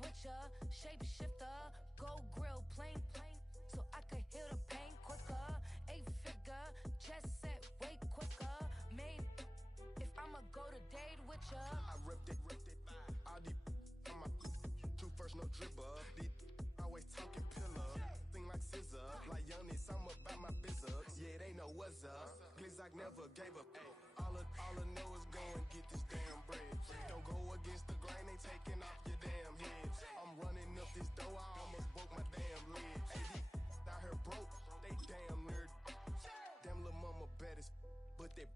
switcher, shapeshifter, gold grill, plain, so I could heal the pain quicker. 8-figure, chest set way quicker. Made if I'ma go to date with ya. I ripped it. All these on my two first, no dribble. These always talking pillar. Thing like scissor, like youngin', something about my business. Yeah, they know what's up. Glizzock never gave up. All I know is go and get this damn bread. Don't go against the grain, they taking off your damn heads. I'm running up this door, I almost broke my damn legs. Hey, these out here broke, they damn near. Damn little mama bad as but they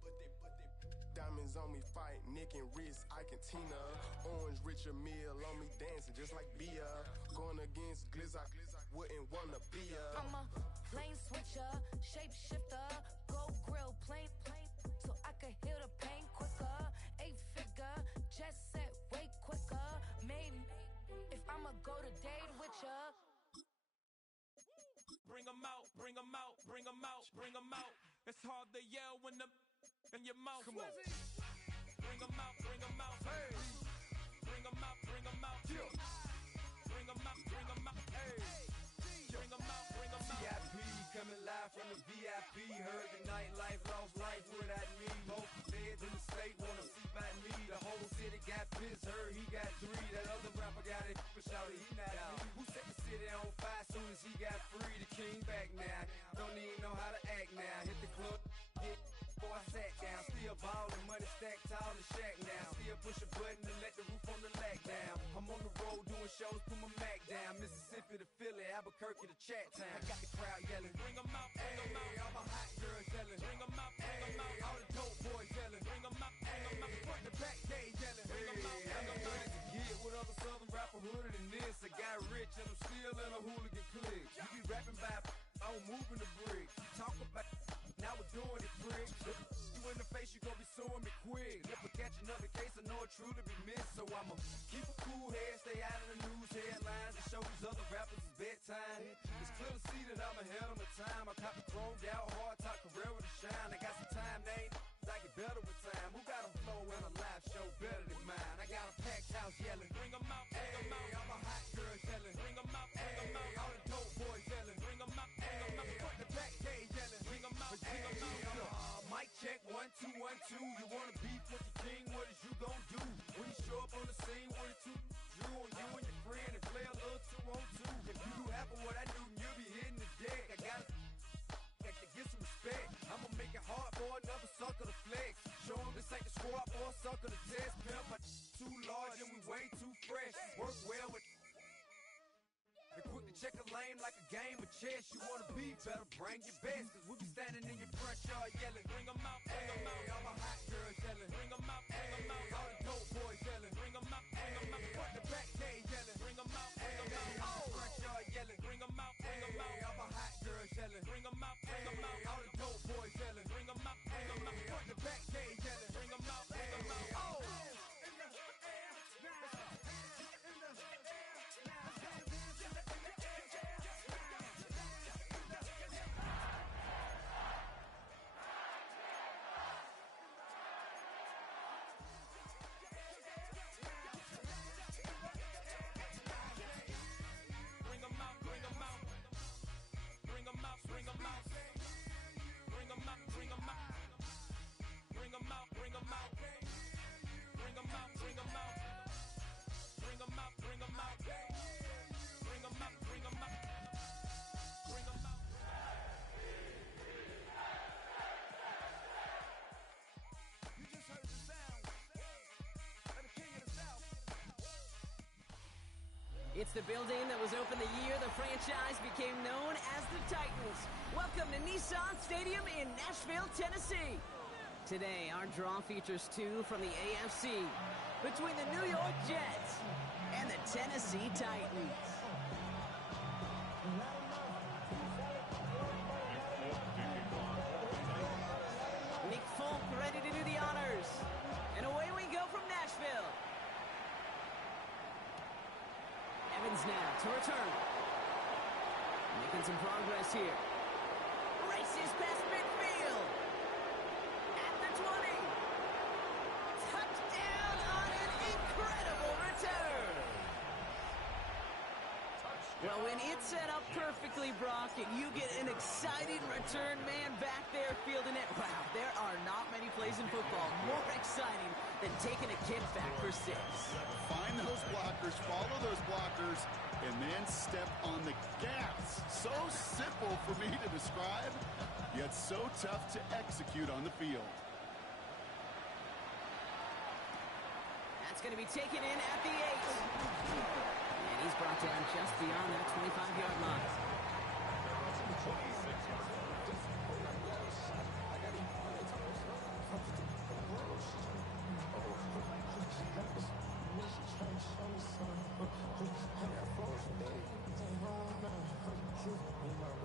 diamonds on me fight, Nick and Riz, Ike and Tina. Orange Richard Mill on me dancing just like Bia. Going against Glizzock, wouldn't wanna be ya. I'm a lane switcher, shapeshifter, gold grill, plain, so I could heal the pain quicker. 8-figure, chest set way quicker. Made if I'ma go to date with ya. Bring 'em out, bring 'em out, bring 'em out, bring 'em out. It's hard to yell when the in your mouth. Come on. Bring 'em out, bring 'em out. Hey. Bring 'em out, bring 'em out. Yeah. Bring 'em out, bring 'em out. Hey. Bring 'em out, bring 'em out. VIP coming live from the VIP. Heard the nightlife, lost life without me. Both feds in the state wanna see by me. The whole city got pissed, heard he got 3. That other rapper got it, but shouted he not out. Who set the city on fire soon as he got free? The king back now, don't even know how to act now. Hit the club, get before I sat down. Still ballin', money stacked tall in the shack now. Still push a button and let the roof on the lack down. I'm on the road doing shows, put my Mac down. Mississippi to Philly, Albuquerque to Chat Town. I got the crowd yelling, bring 'em out, bring 'em out. All my hot girls yelling, Bring 'em out, bring 'em out. all the dope boys yelling, Bring 'em out, bring 'em out. front to back, they yelling, Bring 'em out, bring 'em out. Money to get with other southern rapper hooded than this. I got rich and I'm still in a hooligan clique. You be rapping by, I'm moving the brick. You talk about, now we're doing it, prick. You in the face, you gon' be suing me quick. If I catch another case, I know it truly be missed. So I'ma keep a cool head, stay out of the news headlines, and show these other rappers it's bedtime. It's clear to see that I'm ahead of my time. I caught the chromed out, hard top career with a shine. I got some time, they ain't I get better with time. Who got a flow and a live show better than mine? I got a packed house yelling, Bring 'em out, bring 'em out. all my hot girls yelling, Bring 'em out, bring 'em out. all the dope boys yelling, Bring 'em out, bring 'em out. front to back, they yelling, Bring 'em out, bring 'em out. Mic check, 1 2 1 2. You wanna beef with the king? What is you gon' do when you show up on the scene? 1 or 2 drew on you and your friend and play a little 2-on-2. If you do half of what I do, you'll be hitting the deck. I gotta get some respect. I'ma make it hard for another sucker to flex. Show 'em this ain't the squad or a sucker to test. Pimp, my too large and we way too fresh. Work well with. And quick to check a lane like a game of chess. You wanna be better, bring your best. Cause we be standing in your front yard yelling, Bring 'em out, bring 'em out. all my hot girls yelling, Bring 'em out, bring 'em out. all the dope boys yelling, Bring 'em out, bring 'em out. front to back, they yelling, Bring 'em out, bring 'em out. front yard yelling, Bring 'em out, bring 'em out. all my hot girls yelling, Bring 'em out, bring 'em out. all the dope boys yelling, Bring 'em out, bring 'em out. front to back, they yelling, Bring 'em out, bring 'em out. Bring 'em out, bring 'em out. Bring 'em out, bring 'em out. Bring 'em out, bring 'em out. Bring 'em out, bring 'em out. Bring 'em out, bring 'em out. Bring 'em out, bring 'em out. Bring 'em out, bring 'em out. Bring 'em out. You just heard the sound of the king of the south. It's the building that was opened the year the franchise became known as the Titans. Welcome to Nissan Stadium in Nashville, Tennessee. Today, our draw features 2 from the AFC between the New York Jets and the Tennessee Titans. Nick Folk ready to do the honors. And away we go from Nashville. Evans now to return. Making some progress here. Races past midfield. At the 20. Touchdown on an incredible return. And it's set up perfectly, Brock, and you get an exciting return man back there fielding it. Wow, there are not many plays in football more exciting than taking a kid back for 6. Find those blockers, follow those blockers, and then step on the gas. So simple for me to describe, yet so tough to execute on the field. That's going to be taken in at the 8. And he's brought down just beyond that 25-yard line.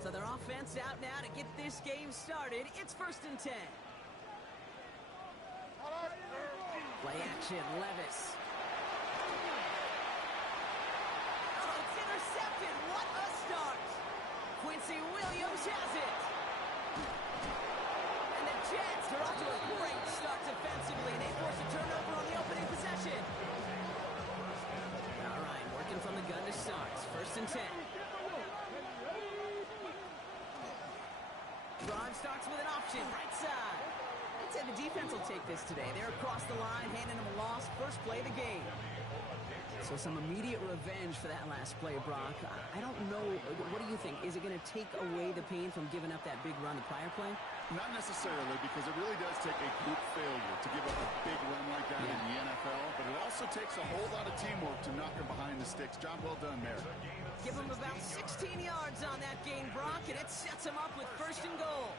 So their offense out now to get this game started. It's 1st and 10. Play action, Levis. Oh, it's intercepted. What a start. Quincy Williams has it. And the Jets are off to a great start defensively. They force a turnover on the opening possession. All right, working from the gun to start. 1st and 10. Drive starts with an option, right side. I'd say the defense will take this today. They're across the line, handing them a loss. First play of the game. So some immediate revenge for that last play, Brock. I don't know. What do you think? Is it going to take away the pain from giving up that big run the prior play? Not necessarily, because it really does take a group failure to give up a big run like that in the NFL, but it also takes a whole lot of teamwork to knock them behind the sticks. Job well done there. Give them about 16 yards on that gain, Brock, and it sets them up with 1st and goal.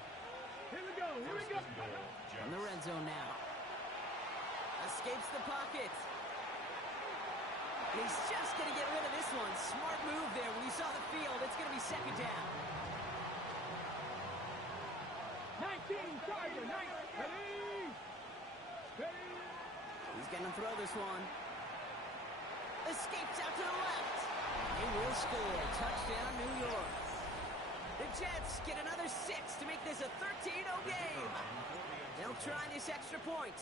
Here we go. On the red zone now. Escapes the pocket. He's just going to get rid of this one. Smart move there. When you saw the field, it's going to be 2nd down. 19, Tiger, 19. He's going to throw this one. Escapes out to the left. He will score. Touchdown, New York. The Jets get another 6 to make this a 13-0 game. They'll try this extra point.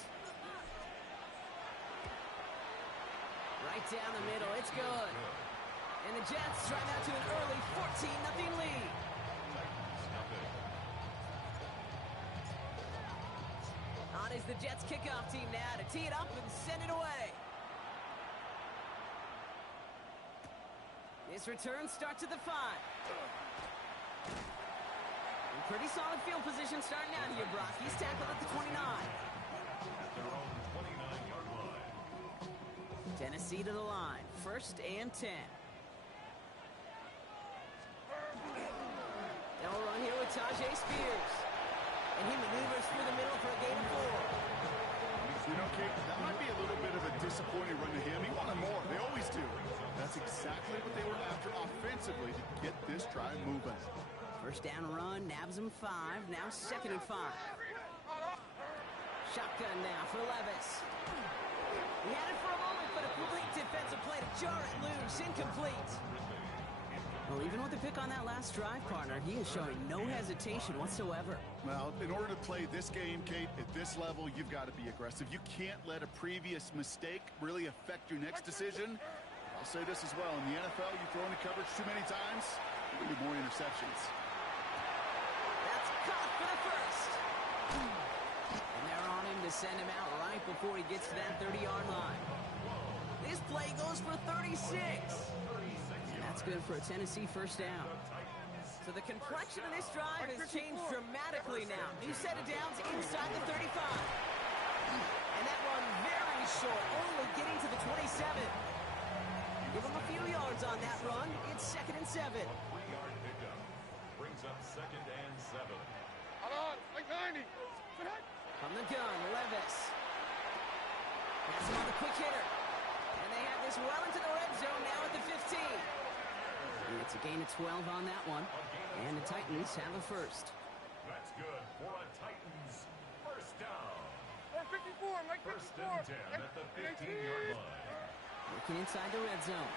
Right down the middle. It's good. And the Jets try out to an early 14-0 lead. On is the Jets kickoff team now to tee it up and send it away. This return starts at the 5. Pretty solid field position starting out here, Brock. He's tackled at the 29. Tennessee to the line. 1st and 10. They'll run here with Tajay Spears. And he maneuvers through the middle for a gain of 4. You know, Kate, that might be a little bit of a disappointing run to him. He wanted more. They always do. That's exactly what they were after offensively to get this drive moving. 1st down run, nabs him 5. Now 2nd and 5. Shotgun now for Levis. He had it for a moment, but a complete defensive play to jar it loose. Incomplete. Well, even with the pick on that last drive, partner, he is showing no hesitation whatsoever. Well, in order to play this game, Kate, at this level, you've got to be aggressive. You can't let a previous mistake really affect your next decision. I'll say this as well. In the NFL, you throw into coverage too many times, you need more interceptions. That's caught for the 1st. And they're on him to send him out right before he gets to that 30-yard line. This play goes for 36. And that's good for a Tennessee 1st down. So the complexion of this drive has changed dramatically now. New set of downs inside the 35. And that one very short, only getting to the 27. Give him a few yards on that run. It's 2nd and 7. 3-yard pickup brings up 2nd and 7. Hold on, like 90. From the gun, Levis. Pass him on the quick hitter. And they have this well into the red zone now at the 15. It's a gain of 12 on that one. And the Titans have a 1st. That's good for a Titans 1st down. 54, Mike 54. 1st and 10 at the 15-yard line. Looking inside the red zone.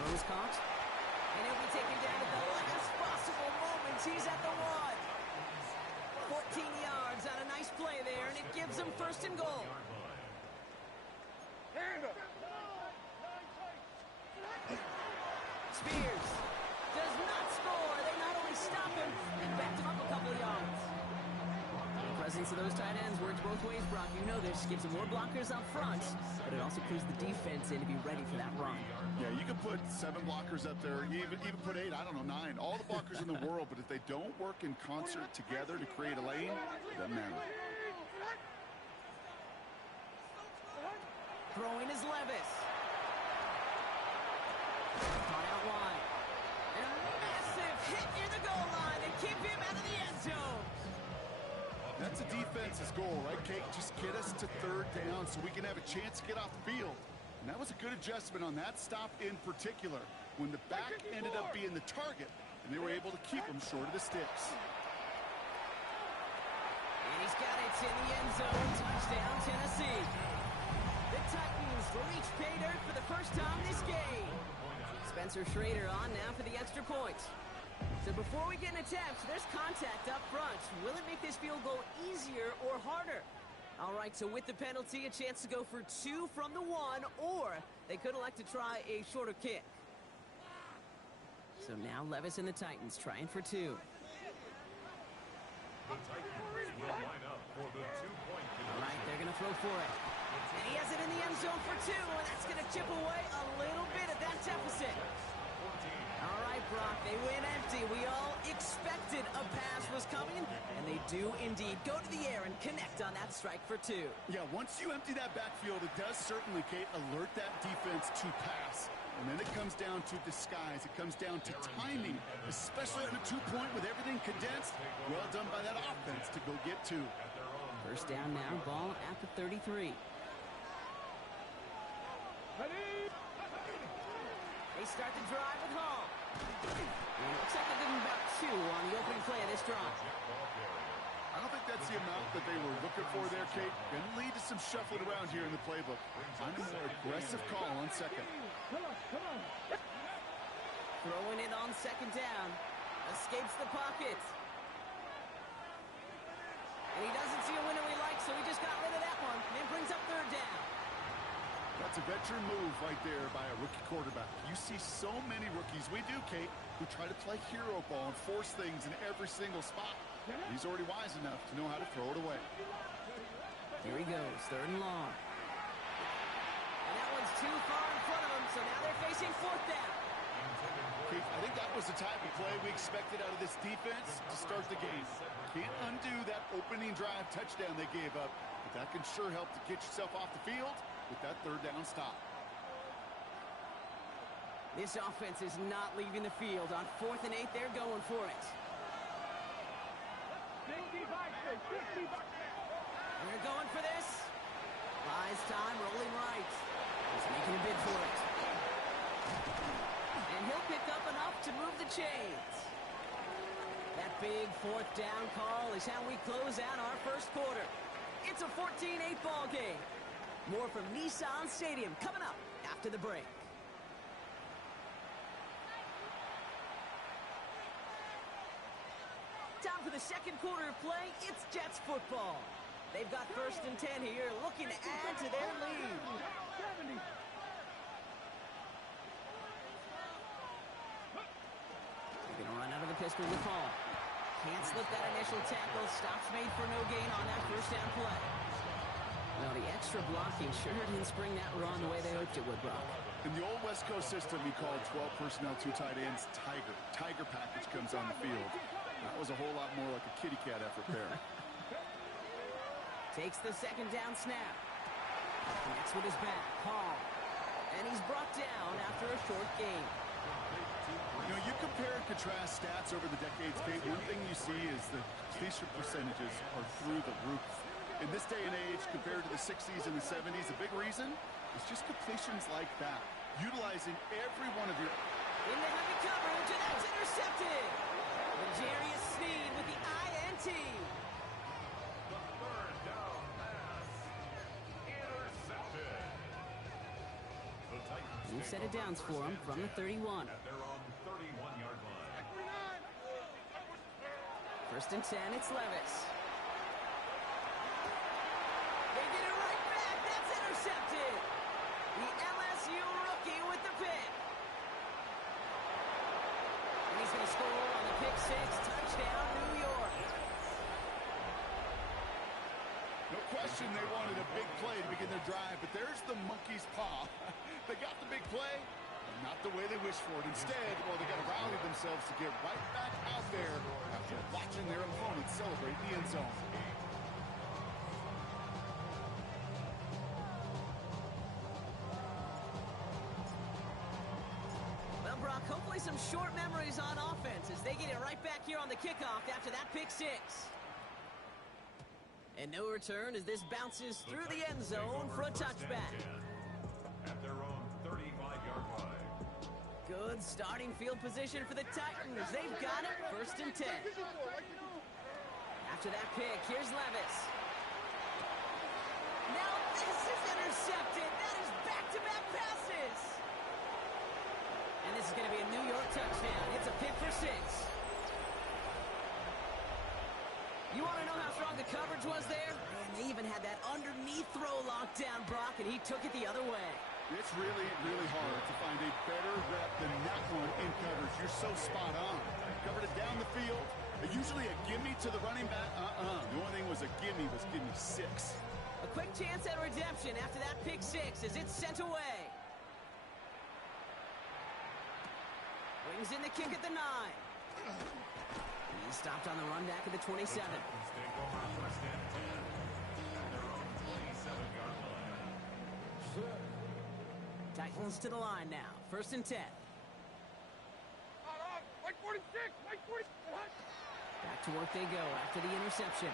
Rose caught. And he'll be taken down at the last possible moment. He's at the 1. 14 yards on a nice play there, and it gives him 1st and goal. Spears does not score. They not only stop him, they backed him up a couple of yards. The presence of those tight ends works both ways, Brock. You know this. Gives them more blockers up front, but it also clues the defense in to be ready for that run. Yeah, you can put 7 blockers up there, even put 8, I don't know, 9. All the blockers in the world, but if they don't work in concert together to create a lane, it doesn't matter. Throwing is Levis. Caught out wide. And a massive hit near the goal line to keep him out of the end zone. That's a defense's goal, right, Kate? Just get us to 3rd down so we can have a chance to get off the field. And that was a good adjustment on that stop in particular, when the back ended up being the target, and they were able to keep him short of the sticks. And he's got it in the end zone. Touchdown, Tennessee. The Titans reach pay dirt for the first time this game. Spencer Schrader on now for the extra point. So before we get an attempt, there's contact up front. Will it make this field goal easier or harder? All right, so with the penalty, a chance to go for 2 from the 1, or they could elect to try a shorter kick. So now Levis and the Titans trying for 2. The Titans will line up for the 2-point conversion. All right, they're going to throw for it. And he has it in the end zone for 2, and that's going to chip away a little bit of that deficit. All right, Brock, they went empty. We all expected a pass was coming, and they do indeed go to the air and connect on that strike for 2. Yeah, once you empty that backfield, it does certainly, Kate, alert that defense to pass. And then it comes down to disguise. It comes down to timing, especially on a 2-point with everything condensed. Well done by that offense to go get 2. First down now, ball at the 33. They start the drive with Hall. And it looks like they're giving about 2 on the opening play of this drive. I don't think that's the amount that they were looking for there, Kate. Going to lead to some shuffling around here in the playbook. Find a more aggressive call on 2nd. Throwing it on 2nd down. Escapes the pocket. And he doesn't see a window he likes, so he just got rid of that one. And brings up 3rd down. That's a veteran move right there by a rookie quarterback. You see so many rookies, we do, Kate, who try to play hero ball and force things in every single spot. He's already wise enough to know how to throw it away. Here he goes, 3rd and long. And that one's too far in front of him, so now they're facing 4th down. Kate, I think that was the type of play we expected out of this defense to start the game. Can't undo that opening drive touchdown they gave up, but that can sure help to get yourself off the field with that 3rd down stop. This offense is not leaving the field. On 4th and 8, they're going for it. And they're going for this. Buys time, rolling right. He's making a bid for it. And he'll pick up enough to move the chains. That big 4th down call is how we close out our first quarter. It's a 14-8 ball game. More from Nissan Stadium coming up after the break. Time for the second quarter of play. It's Jets football. They've got 1st and 10 here, looking to add to their lead. They're going to run out of the pistol with Hall. Can't slip that initial tackle. Stops made for no gain on that 1st down play. Well, the extra blocking sure didn't spring that run the way they hoped it would, Brock. In the old West Coast system, we called 12 personnel, 2 tight ends, Tiger. Tiger package comes on the field. That was a whole lot more like a kitty cat effort there. Takes the 2nd down snap. Connects with his back, Hall. And he's brought down after a short gain. You know, you compare and contrast stats over the decades, Kate. One thing you see is the completion percentages are through the roof. In this day and age, compared to the 60s and the 70s, the big reason is just completions like that. Utilizing every one of your... In the heavy coverage, and that's intercepted. L'Jarius Sneed with the INT. The 3rd down pass. Intercepted. The Titans New set of downs for him from the 31. at their own 31-yard line. 1st and 10, it's Levis. They get it right back. That's intercepted. The LSU rookie with the pick. And he's going to score on the pick six. Touchdown, New York. No question they wanted a big play to begin their drive, but there's the monkey's paw. They got the big play, but not the way they wished for it. Instead, well, they got to rally themselves to get right back out there after watching their opponent celebrate the end zone. Well, Brock, hopefully some short memories on offense as they get it right back here on the kickoff after that pick six. And no return as this bounces through the end zone for a touchback. At their own 35-yard line. Good starting field position for the Titans. They've got it, 1st and 10. After that pick, here's Levis. Now this is intercepted. That is back-to-back passes. And this is going to be a New York touchdown. It's a pick for 6. You want to know how strong the coverage was there? And they even had that underneath throw locked down, Brock, and he took it the other way. It's really, really hard to find a better rep than that one in coverage. You're so spot on. Covered it down the field. Usually a gimme to the running back. The only thing was a gimme was give me 6. A quick chance at redemption after that pick six as it's sent away. Brings in the kick at the 9. He's stopped on the run back at the 27. Take over 1st and 10. At their own 27-yard line. Titans to the line now. 1st and 10. Mike 46, Mike 46. Back to work they go after the interception.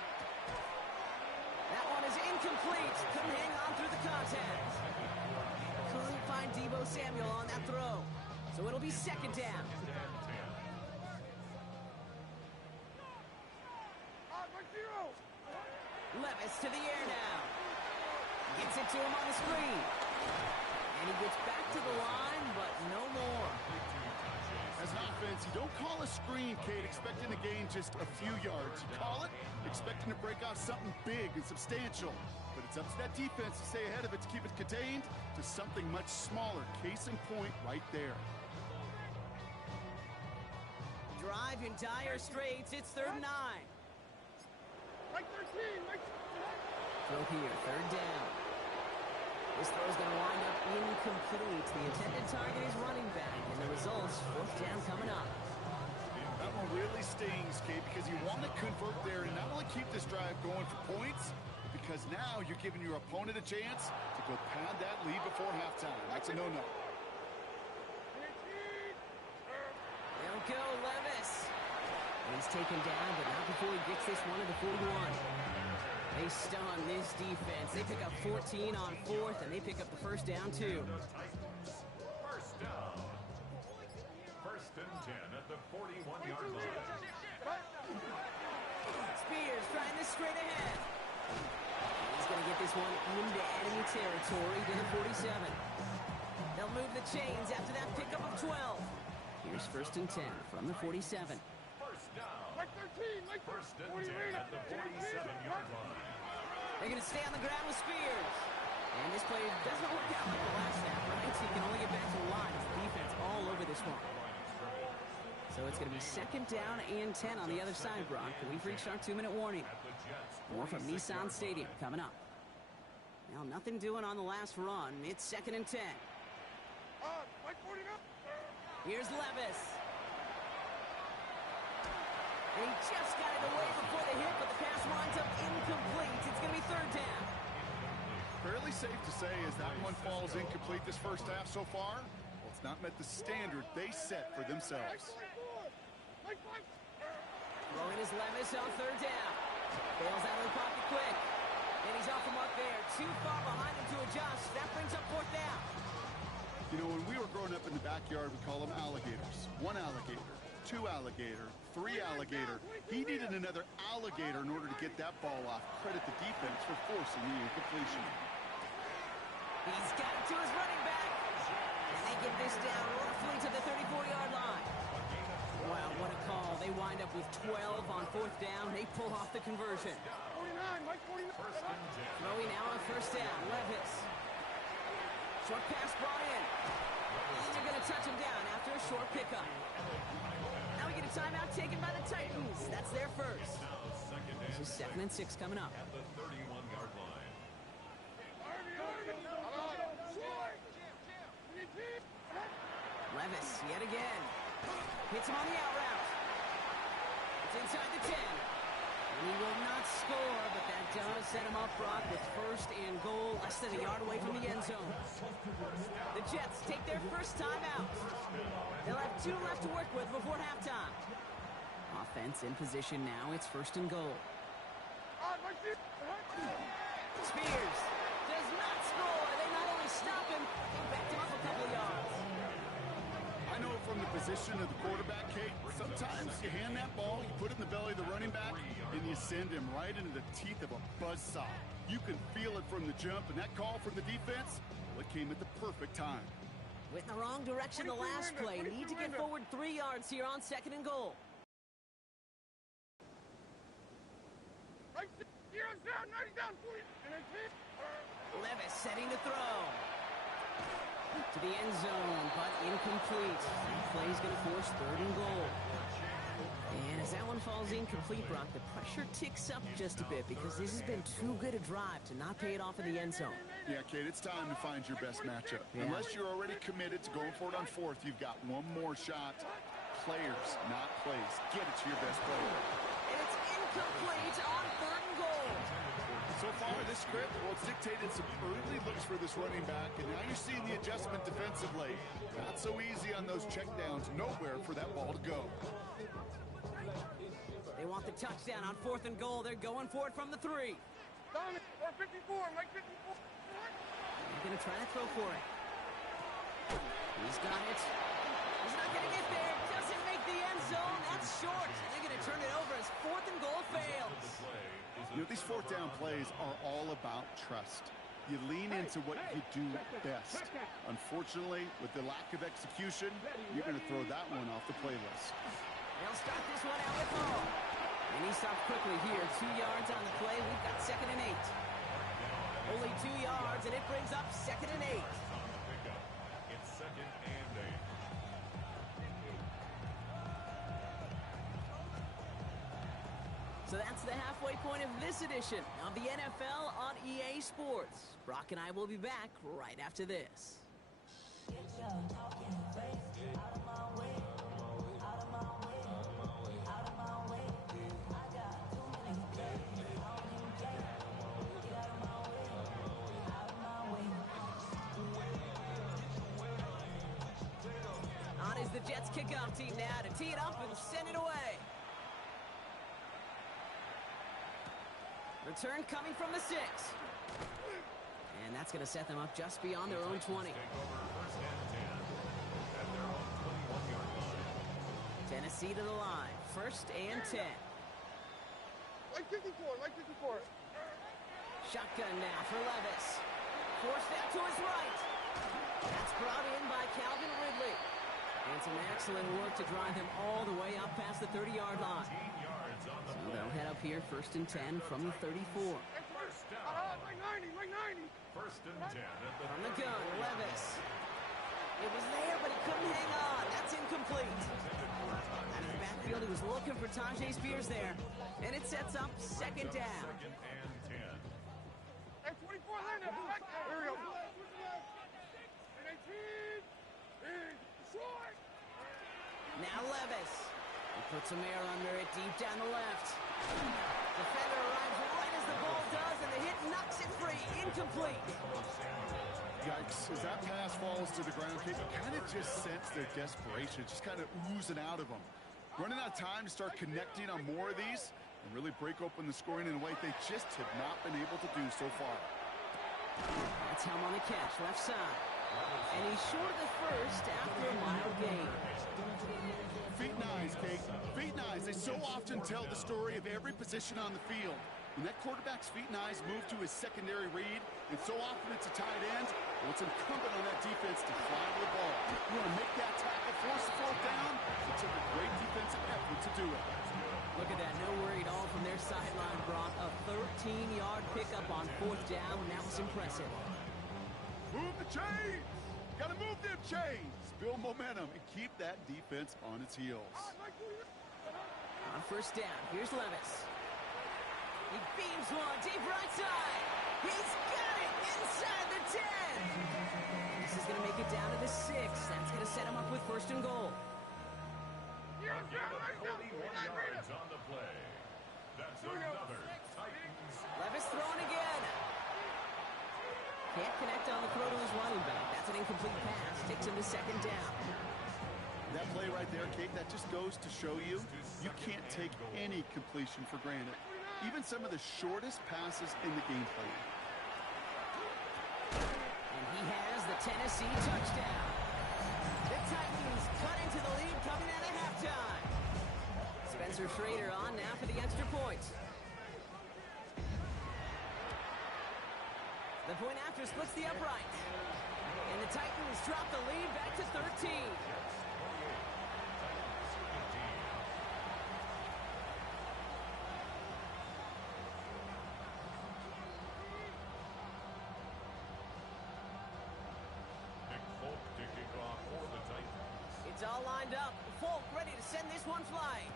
That one is incomplete. Couldn't hang on through the contact. Couldn't find Deebo Samuel on that throw. So it'll be 2nd down. Levis to the air now. Gets it to him on the screen. And he gets back to the line, but no more. As an offense, you don't call a screen, Kate, expecting to gain just a few yards. You call it expecting to break out something big and substantial. But it's up to that defense to stay ahead of it, to keep it contained to something much smaller. Case in point right there. Drive in dire straits. It's 3rd and 9. Mike 13, Mike. Throw here, 3rd down. This throw is going to wind up incomplete. The intended target is running back, and the results, 4th down coming up. That one really stings, Kate, because you want to convert there and not only keep this drive going for points, but because now you're giving your opponent a chance to go pad that lead before halftime. That's a no-no. They'll go, Levis. He's taken down, but not before he gets this one to the 41. They stun this defense. They pick up 14 on 4th, and they pick up the 1st down, too. First down. 1st and 10 at the 41-yard line. Spears trying this straight ahead. He's going to get this one into enemy territory to the 47. They'll move the chains after that pickup of 12. Here's 1st and 10 from the 47. First down. Mike 13, Mike 1st and 10 at the 47-yard line. They're going to stay on the ground with Spears. And this play doesn't work out like the last snap, right? So you can only get back to the line. It's the defense all over this one. So it's going to be 2nd down and 10 on the other side, Brock. We've reached our 2-minute warning. More from Nissan Stadium coming up. Now, nothing doing on the last run. It's 2nd and 10. Mike 49. Here's Levis. He just got it away before the hit, but the pass winds up incomplete. It's going to be 3rd down. Fairly safe to say as that one falls incomplete this first half so far, well, it's not met the standard they set for themselves. Throwing his Levis on 3rd down. Bails out of the pocket quick. And he's off the mark there. Too far behind him to adjust. That brings up 4th down. You know, when we were growing up in the backyard, we call them alligators. 1 alligator, 2 alligator, 3 alligator. He needed another alligator in order to get that ball off. Credit the defense for forcing the incompletion. He's got it to his running back. And they get this down roughly to the 34-yard line. Wow, what a call. They wind up with 12 on 4th down. They pull off the conversion. 49, Mike 49. Throwing now on 1st down. Levis. Short pass brought in. And they're going to touch him down after a short pickup. timeout taken by the Titans. That's their first. Now second and This is 2nd and 6 coming up. at the 31-yard line. Levis, yet again. Hits him on the out route. It's inside the 10. And he will not score, but that does set him up, Brock, with 1st and goal, less than a yard away from the end zone. The Jets take their first timeout. They'll have 2 left to work with before halftime. Offense in position now. It's 1st and goal. Spears does not score. They not only stop him, they backed him up a couple yards. I know from the position of the quarterback, Kate, sometimes you hand that ball, you put it in the belly of the running back, and you send him right into the teeth of a buzzsaw. You can feel it from the jump, and that call from the defense, well, it came at the perfect time. Went in the wrong direction the last play. Need to get forward 3 yards here on 2nd and goal. Levis setting to throw. To the end zone, but incomplete. That play is going to force 3rd and goal. And as that one falls incomplete, Brock, the pressure ticks up just a bit because this has been too good a drive to not pay it off in the end zone. Yeah, Kate, it's time to find your best matchup. Yeah. Unless you're already committed to going for it on 4th, you've got one more shot. Players, not plays. Get it to your best player. And it's incomplete on 3rd and goal. So far, this script, well, it's dictated some early looks for this running back, and now you're seeing the adjustment defensively. Not so easy on those checkdowns. Nowhere for that ball to go. They want the touchdown on 4th and goal. They're going for it from the 3. Dominic, or 54, Mike 54. They're going to try to throw for it. He's got it. He's not going to get there. Doesn't make the end zone. That's short. They're going to turn it over as 4th and goal fails. You know, these 4th down plays are all about trust. You lean into what you do best. Unfortunately, with the lack of execution, you're going to throw that one off the playlist. They'll start this one out with Hall. And he stops quickly here. 2 yards on the play. We've got 2nd and 8. Only 2 yards, and it brings up 2nd and 8. It's 2nd and 8. So that's the halfway point of this edition of the NFL on EA Sports. Brock and I will be back right after this. On is the Jets kickoff team now to tee it up and send it away. Return coming from the 6. And that's going to set them up just beyond their own 20. Take over 1st and 10 at their own 21-yard line. Tennessee to the line. 1st and 10. Like 54, like 54. Shotgun now for Levis. Forced out to his right. That's brought in by Calvin Ridley. And some excellent work to drive him all the way up past the 30-yard line. 18 yards on the So play. they'll head up here 1st and 10 from the 34. First down. Like 90, like 90. 1st and 10 at the From the gun, Levis. It was there, but he couldn't hang on. That's incomplete. Out of the backfield, he was looking for Tajay Spears there. And it sets up 2nd down. 2nd and 10. Hey, 24, Linda. Here we go. 18. Short. Now Levis. He puts some air under it deep down the left. Defender arrives right as the ball does, and the hit knocks it free. Incomplete. Yikes, as that pass falls to the ground, Kate, you kind of just sense their desperation, just kind of oozing out of them. Running out of time to start connecting on more of these and really break open the scoring in a way they just have not been able to do so far. That's Helm on the catch, left side. And he's short of the first after a mild gain. Feet and eyes, Kate. Feet and eyes. They so often tell the story of every position on the field. When that quarterback's feet and eyes move to his secondary read, and so often it's a tight end, well, it's incumbent on that defense to fly to the ball. You want to make that tackle, force the 4th down. It took a great defensive effort to do it. Look at that, no worry at all from their sideline, Brock. A 13-yard pickup on 4th down, and that was impressive. Move the chains! Gotta move them chains! Build momentum and keep that defense on its heels. On first down, here's Levis. He beams one deep right side. He's got it inside the 10. This is going to make it down to the 6. That's going to set him up with first and goal. A gain of 41 yards on the play. That's another Titans. Levis throwing again. Can't connect on the throw to his running back. That's an incomplete pass. Takes him to second down. That play right there, Kate, that just goes to show you can't take any completion for granted. Even some of the shortest passes in the game plan. And he has the Tennessee touchdown. The Titans cut into the lead coming out of halftime. Spencer Schrader on now for the extra point. The point after splits the upright. And the Titans drop the lead back to 13. It's all lined up. Folk ready to send this one flying.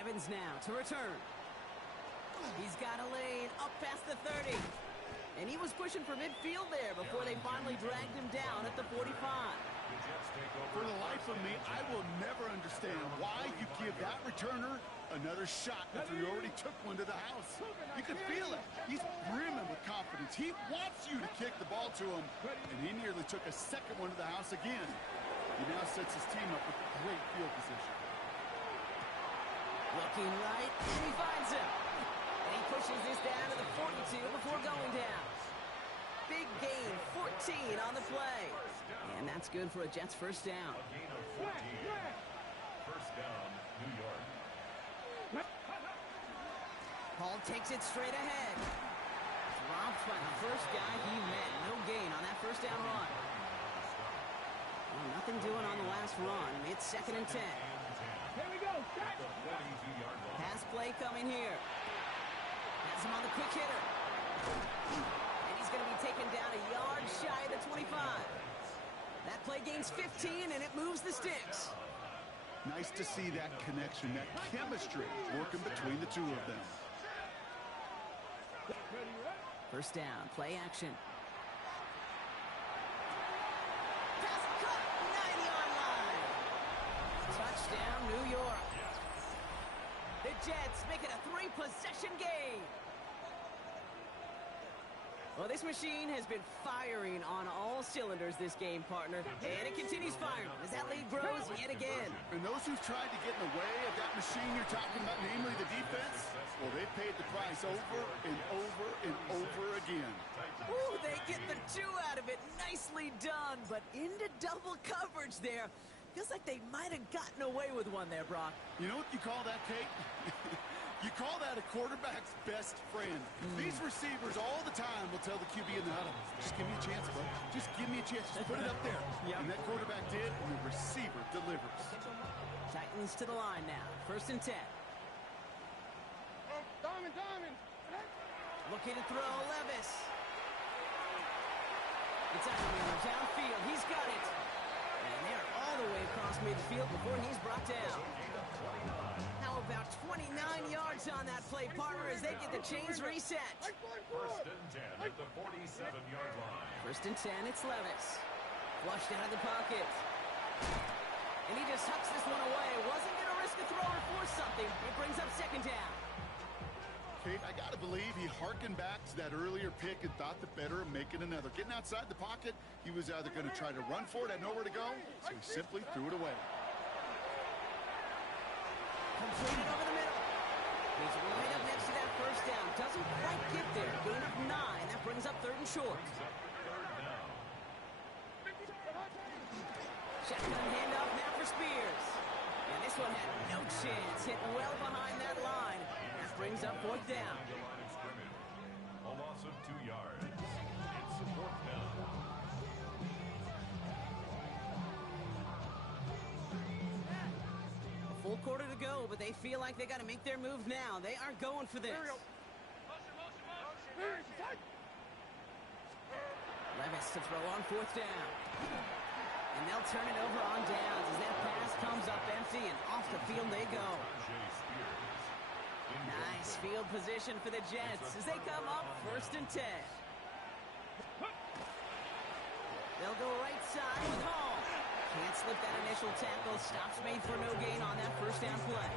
Evans now to return. He's got a lane up past the 30. And he was pushing for midfield there before they finally dragged him down at the 45. For the life of me, I will never understand why you give that returner another shot after he already took one to the house. You can feel it. He's brimming with confidence. He wants you to kick the ball to him, and he nearly took a second one to the house again. He now sets his team up with great field position. Looking right, and he finds him. And he pushes this down to the 42 before going down. Big gain, 14 on the play. And that's good for a Jets first down. A gain of 14. First down, New York. Hall takes it straight ahead. Dropped by the first guy he met. No gain on that first down run. Well, nothing doing on the last run. It's second and 10. Here we go. Pass play coming here. Has him on the quick hitter. And he's going to be taken down a yard shy of the 25. That play gains 15, and it moves the sticks. Nice to see that connection, that chemistry working between the two of them. First down, play action. Pass cut, 9-yard line. Touchdown, New York. The Jets make it a 3-possession game. Well, this machine has been firing on all cylinders this game, partner. And it continues firing as that lead grows yet again. And those who've tried to get in the way of that machine you're talking about, namely the defense, well, they paid the price over and over and over again. Ooh, they get the 2 out of it. Nicely done, but into double coverage there. Feels like they might have gotten away with one there, Brock. You know what you call that, Kate? You call that a quarterback's best friend. These receivers all the time will tell the QB in the huddle, just give me a chance, bud. Just give me a chance. Just put it up there. Yep. And that quarterback did, and the receiver delivers. Titans to the line now. First and 10. Diamond. Looking to throw Levis. It's out downfield. He's got it. And they're all the way across midfield before he's brought down. How about 29 yards on that play, partner, as they get the chains reset. First and 10 at the 47-yard line. First and 10, it's Levis. Flushed out of the pocket. And he just hucks this one away. Wasn't going to risk a throw or force something. It brings up second down. Kate, I got to believe he hearkened back to that earlier pick and thought the better of making another. Getting outside the pocket, he was either going to try to run for it, had nowhere to go, so he simply threw it away. Completed over the middle. He's right up next to that first down. Doesn't quite get there. Gain of 9. That brings up third and short. Shotgun handoff now for Spears. And this one had no chance. Hit well behind that line. That brings up fourth down. A loss of 2 yards. It's fourth down. A full quarter to go, but they feel like they got to make their move now. They are going for this. Levis to throw on fourth down. And they'll turn it over on downs as that pass comes up empty, and off the field they go. Nice field position for the Jets as they come up 1st and 10. They'll go right side with Hall. Can't slip that initial tackle. Stops made for no gain on that first down play.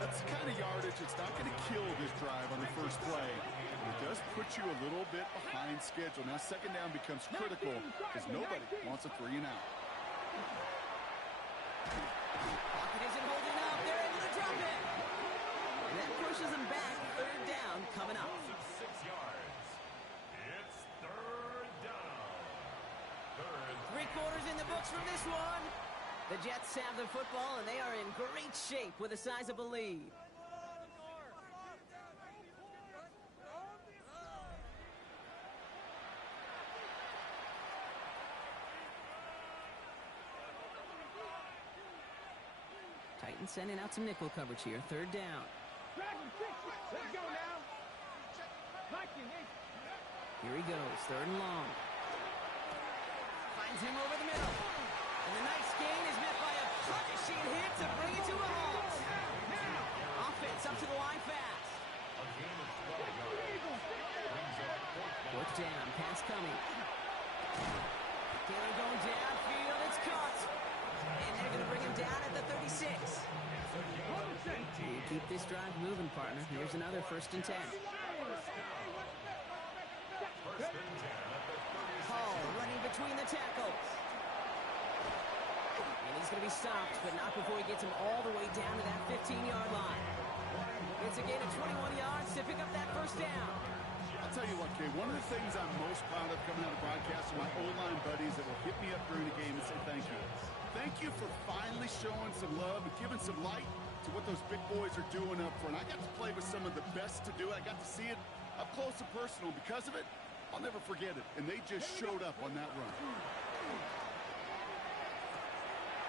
That's the kind of yardage it's not going to kill this drive on the first play. It does put you a little bit behind schedule. Now second down becomes critical because nobody wants a 3 and out. Pocket isn't holding up. They're able to drop it. And that pushes them back. 3rd down coming up. 6 yards. It's 3rd down. 3 quarters in the books from this one. The Jets have the football, and they are in great shape with a sizable lead. Titans sending out some nickel coverage here. 3rd down. Let's go now. Here he goes. 3rd and long. Finds him over the middle. And the nice gain is met by a punishing hit to bring it to a halt. Offense up to the line fast. 4th down. Pass coming. Taylor going downfield. It's caught. And they're going to bring him down at the 36. You keep this drive moving, partner. Here's another 1st and 10. Hall running between the tackles. And he's going to be stopped, but not before he gets him all the way down to that 15-yard line. It's a gain of 21 yards to pick up that 1st down. I'll tell you what, Kay, one of the things I'm most proud of coming out of broadcast are my O-line buddies that will hit me up during the game and say thank you. Thank you for finally showing some love and giving some light to what those big boys are doing up front. I got to play with some of the best to do it. I got to see it up close and personal. Because of it, I'll never forget it. And they just showed up on that run.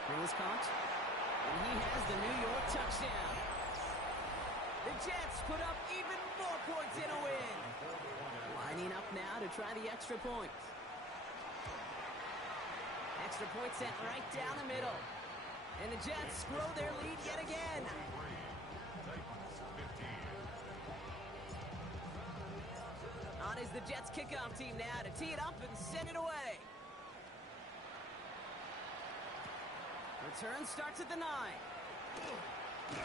He was caught, and he has the New York touchdown. The Jets put up even more points in a win. Lining up now to try the extra point. Extra point sent right down the middle. And the Jets grow their lead yet again. On is the Jets kickoff team now to tee it up and send it away. Return starts at the 9.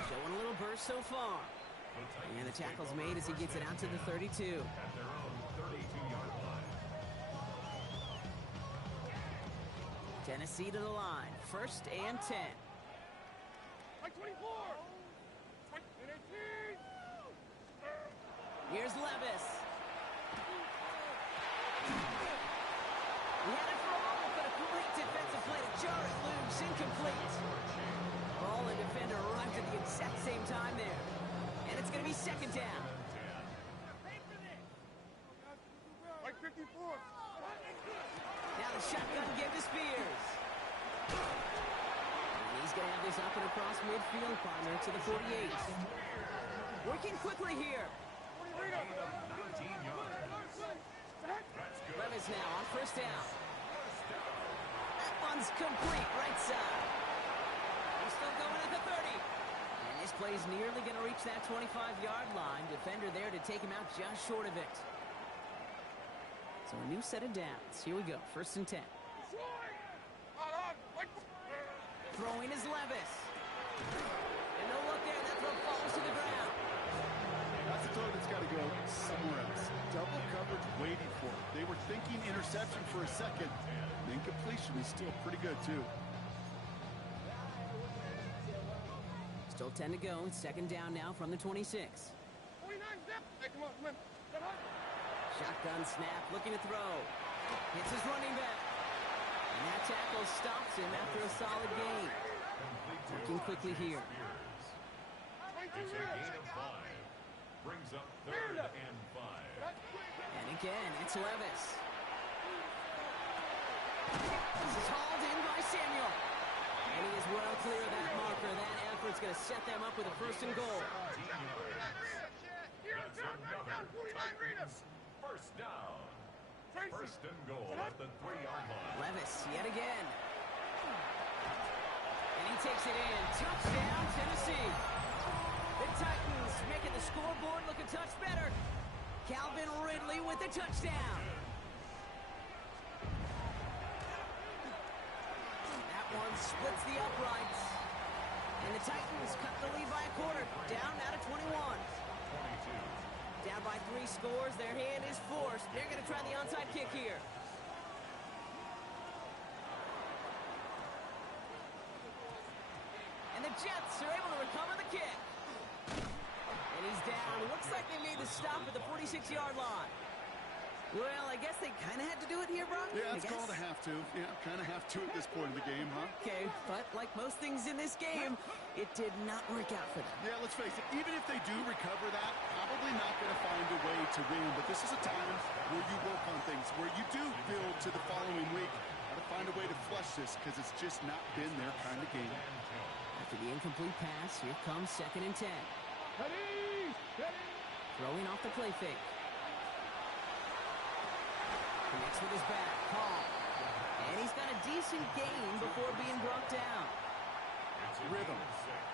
Showing a little burst so far. And the tackle's made as he gets it out to the 32. At their own 32-yard line. Tennessee to the line. 1st and 10. 24. Here's Levis. He had it for a moment, but a great defensive play to jar it loose. Incomplete. Ball and defender arrived at the exact same time there. And it's going to be 2nd down. 54. Now the shotgun give to Spears. And he's going to have this up and across midfield, partner, to the 48. Working quickly here. 19 yards. Levis now on 1st down. That one's complete, right side. He's still going at the 30. And this play's nearly going to reach that 25-yard line. Defender there to take him out just short of it. So a new set of downs. Here we go. 1st and 10. Throwing is Levis. And no look there. That throw falls to the ground. That's a throw that's got to go somewhere else. Double coverage waiting for it. They were thinking interception for a second. The incompletion is still pretty good, too. Still 10 to go. 2nd down now from the 26. 49 step. Hey, come on. Shotgun snap, looking to throw. Hits his running back. And that tackle stops him after a solid gain. Working quickly here. It's a gain of 5. Brings up 3rd and 5. And again, it's Levis. This is hauled in by Samuel. And he is well clear of that marker. That effort's going to set them up with a 1st and goal. That's another 1st down. 1st and goal at the 3-yard line. Levis yet again. And And he takes it in. Touchdown, Tennessee. The Titans making the scoreboard look a touch better. Calvin Ridley with the touchdown. That one splits the uprights. And the Titans cut the lead by a quarter. Down now to 21. 22. Down by 3 scores. Their hand is forced. They're going to try the onside kick here. And the Jets are able to recover the kick. And he's down. Looks like they made the stop at the 46-yard line. Well, I guess they kind of had to do it here, Brock. Yeah, it's called a have to. Yeah, kind of have to at this point in the game, huh? Okay, but like most things in this game, it did not work out for them. Yeah, let's face it, even if they do recover that, probably not going to find a way to win. But this is a time where you work on things, where you do build to the following week. Got to find a way to flush this because it's just not been their kind of game. After the incomplete pass, here comes 2nd and 10. Throwing off the play fake. Connects with his back, Paul. And he's got a decent gain before being brought down. Rhythm.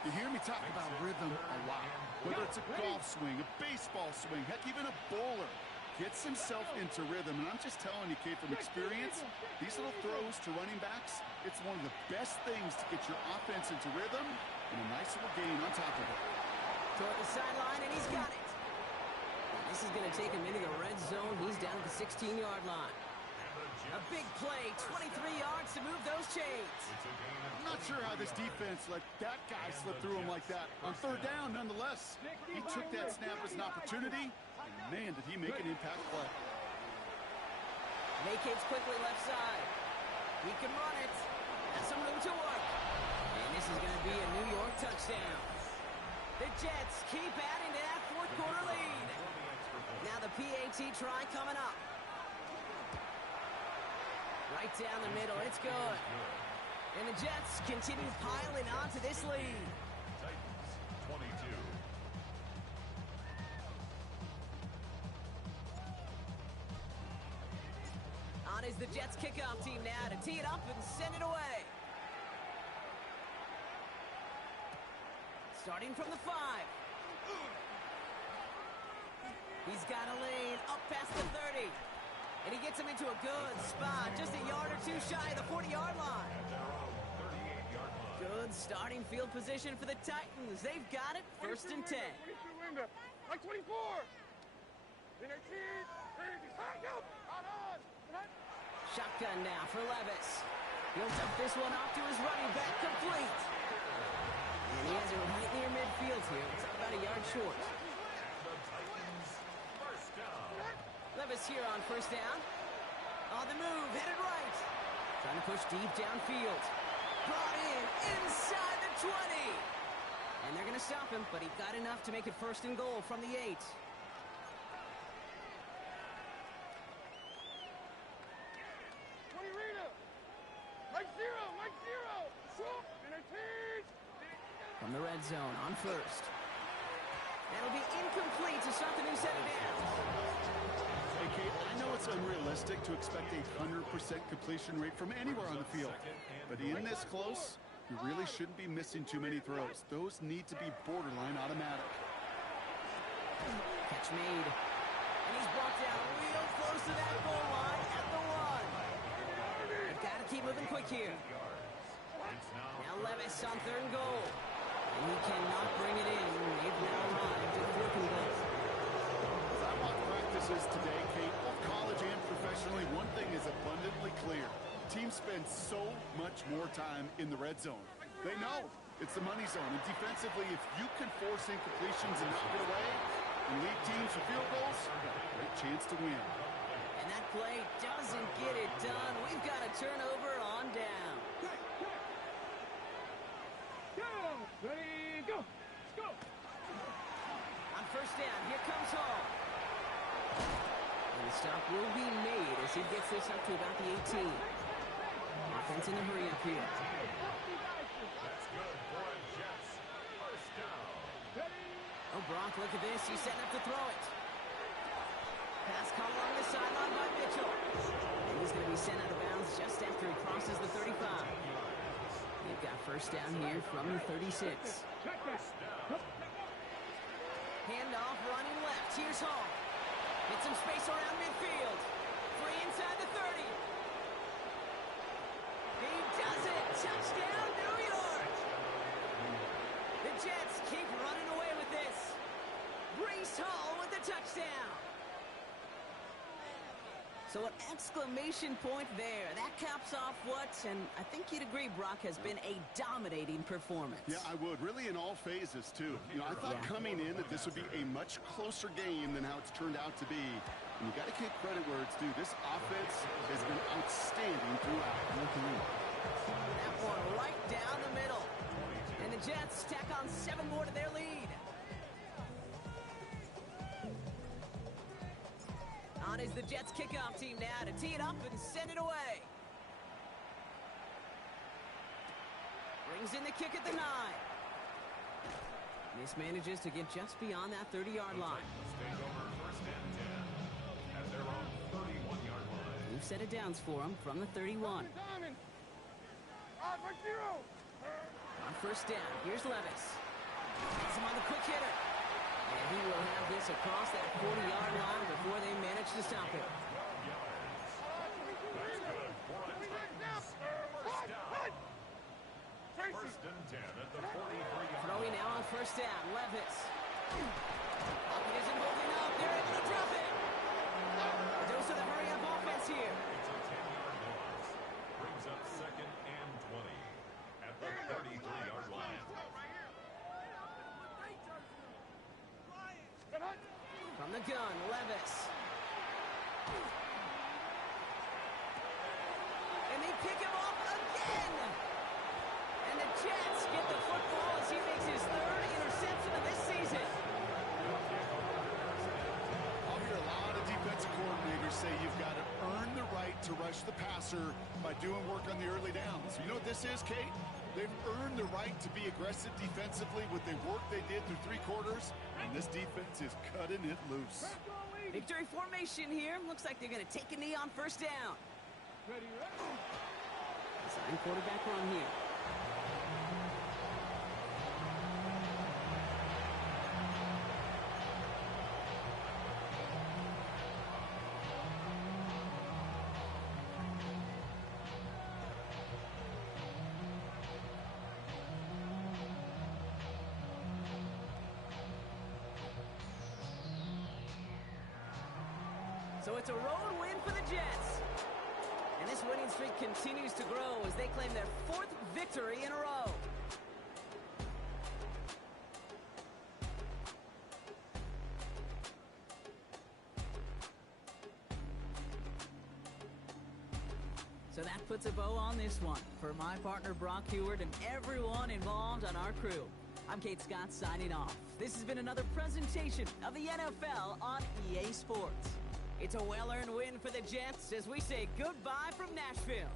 You hear me talk about rhythm a lot. Whether it's a golf swing, a baseball swing, heck, even a bowler gets himself into rhythm. And I'm just telling you, Kate, from experience, these little throws to running backs, it's one of the best things to get your offense into rhythm and a nice little gain on top of it. Toward the sideline, and he's got it. This is going to take him into the red zone. He's down at the 16-yard line. A big play, 23 yards to move those chains. I'm not sure how this defense let that guy slip through him like that. On 3rd down, nonetheless, he took that snap as an opportunity. And man, did he make an impact play. Vacates quickly left side. He can run it. Has some room to work. And this is going to be a New York touchdown. The Jets keep adding to that 4th quarter lead. Now the PAT try coming up. Right down the middle. It's good. And the Jets continue piling on to this lead. Titans, 22. On is the Jets kickoff team now to tee it up and send it away. Starting from the 5. He's got a lane up past the 30. And he gets him into a good spot, just a yard or 2 shy of the 40-yard line. Good starting field position for the Titans. They've got it, 1st and 10. 22 like 24. Shotgun now for Levis. He'll dump this one off to his running back, complete. And he has it right near midfield here. It's about a yard short. Levis here on 1st down. On the move, headed right. Trying to push deep downfield. Brought in inside the 20. And they're going to stop him, but he got enough to make it 1st and goal from the 8. From the red zone on 1st. That'll be incomplete to start the new set of downs. Hey, Kate, I know it's unrealistic to expect a 100% completion rate from anywhere on the field. But in this close, you really shouldn't be missing too many throws. Those need to be borderline automatic. Catch made. And he's brought down real close to that goal line at the 1. They've got to keep moving quick here. Now Levis on 3rd and goal. And he cannot bring it in. They've now arrived at 4th and goal. As I watch practices today, Kate, both college and professionally, one thing is abundantly clear. Teams spend so much more time in the red zone. They know it's the money zone. And defensively, if you can force incompletions and not get away and lead teams for field goals, you've got a great chance to win. And that play doesn't get it done. We've got a turnover on down. Ready, go. Let's go. On 1st down, here comes Hall. And the stop will be made as he gets this up to about the 18. Offense in a hurry up here. That's good for the Jets. 1st down. Oh, Brock, look at this. He's setting up to throw it. Pass caught along the sideline by Mitchell. And he's going to be sent out of bounds just after he crosses the 35. They've got first down here from the 36. Handoff running left. Here's Hall. Get some space around midfield. Free inside the 30. He does it. Touchdown, New York. The Jets keep running away with this. Brees Hall with the touchdown. So an exclamation point there. That caps off what, and I think you'd agree, Brock, has been a dominating performance. Yeah, I would. Really in all phases, too. You know, I thought coming in that this would be a much closer game than how it's turned out to be. And you got to give credit where it's due. This offense has been outstanding throughout. That one right down the middle. And the Jets tack on 7 more to their lead. On is the Jets kickoff team now to tee it up and send it away. Brings in the kick at the 9. Mismanages to get just beyond that 30-yard line. Take over first and 10 at their own 31-yard line. We've set it downs for them from the 31. On first down, here's Levis. Has him on the quick hitter. And he will have this across that 40-yard line before they manage to stop it. First and 10 at the 43-yard Throwing now on first down, Levis. Pocket isn't holding up. They're able to drop it. A dose of the hurry-up offense here. It's a 10-yard loss. Brings up second and 20 at the 33-yard line. From the gun, Levis. And they pick him off again. And the Jets get the football as he makes his 3rd interception of this season. I'll hear a lot of defensive coordinators say you've got to earn the right to rush the passer by doing work on the early downs. You know what this is, Kate? They've earned the right to be aggressive defensively with the work they did through 3 quarters, and this defense is cutting it loose. Victory formation here. Looks like they're going to take a knee on first down. Design quarterback run here. So it's a road win for the Jets. And this winning streak continues to grow as they claim their 4th victory in a row. So that puts a bow on this one. For my partner Brock Heward and everyone involved on our crew, I'm Kate Scott signing off. This has been another presentation of the NFL on EA Sports. It's a well-earned win for the Jets as we say goodbye from Nashville.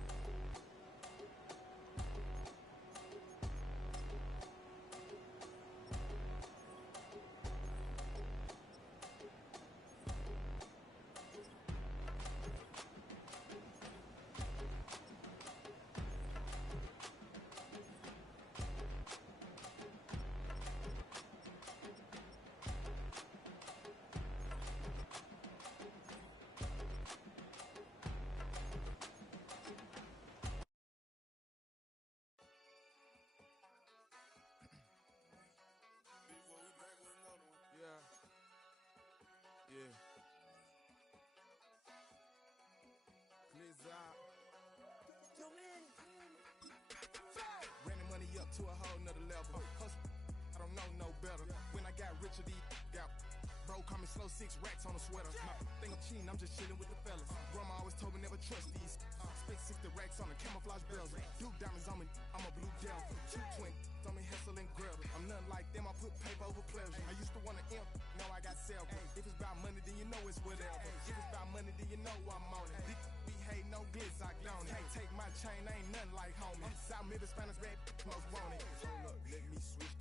Ran the money up to a whole nother level. Hustle, I don't know no better. When I got rich, these got bro, call me slow, 6 racks on a sweater. My thing I'm cheating, I'm just chilling with the fellas. Grandma always told me never trust these. Spent 60 racks on the camouflage bells. Duke diamonds on me, I'm a blue gel. 2 twin on me, Hessel and Grub. I'm nothing like them, I put paper over pleasure. I used to want to imp, now I got self. If it's about money, then you know it's whatever. If it's about money, then you know I'm on it. We hate no glitz, I don't it. Take my chain, ain't nothing like homie. South Middle Spanish, red, most want it. Hold up, let me switch